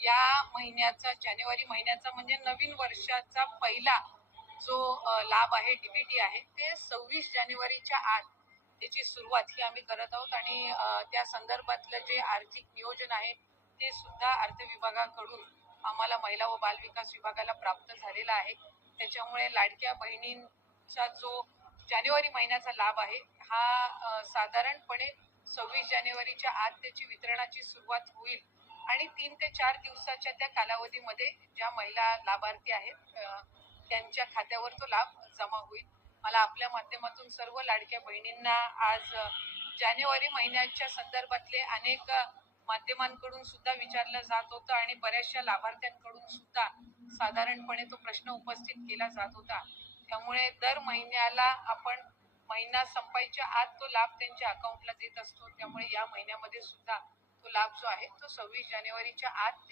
या महिन्याचा जानेवारी महिन्याचा म्हणजे नवीन वर्षाचा पहिला जो लाभ आहे डीबीटी आहे ते 26 जानेवारीच्या आत त्याची सुरुवात ही आम्ही करत आहोत आणि त्या संदर्भातलं जे आर्थिक नियोजन आहे ते सुद्धा अर्थ विभागाकडून आम्हाला महिला व बाल विकास विभागाला प्राप्त झालेला आहे. त्याच्यामुळे लाडक्या बहिणींचा जो जानेवारी महिन्याचा लाभ आहे हा साधारणपणे 26 जानेवारीच्या आत त्याची वितरणाची सुरुवात होईल आणि 3 ते 4 दिवसाच्या त्या कालावधीमध्ये ज्या महिला लाभार्थी आहेत त्यांच्या खात्यावर तो लाभ जमा होईल. मला आपल्या माध्यमातून सर्व लाडक्या बहिणींना आज जानेवारी महिन्याच्या संदर्भातले अनेक माध्यमांकडून सुद्धा विचारलं जात होतं आणि बऱ्याचशा लाभार्थ्यांकडून सुद्धा साधारणपणे तो प्रश्न उपस्थित केला जात होता. त्यामुळे दर महिन्याला आपण महिना संपायच्या आत तो लाभ त्यांच्या अकाउंटला देत असतो. त्यामुळे या महिन्यामध्ये सुद्धा तो लाभ जो आहे तो 26 जानेवारीच्या आत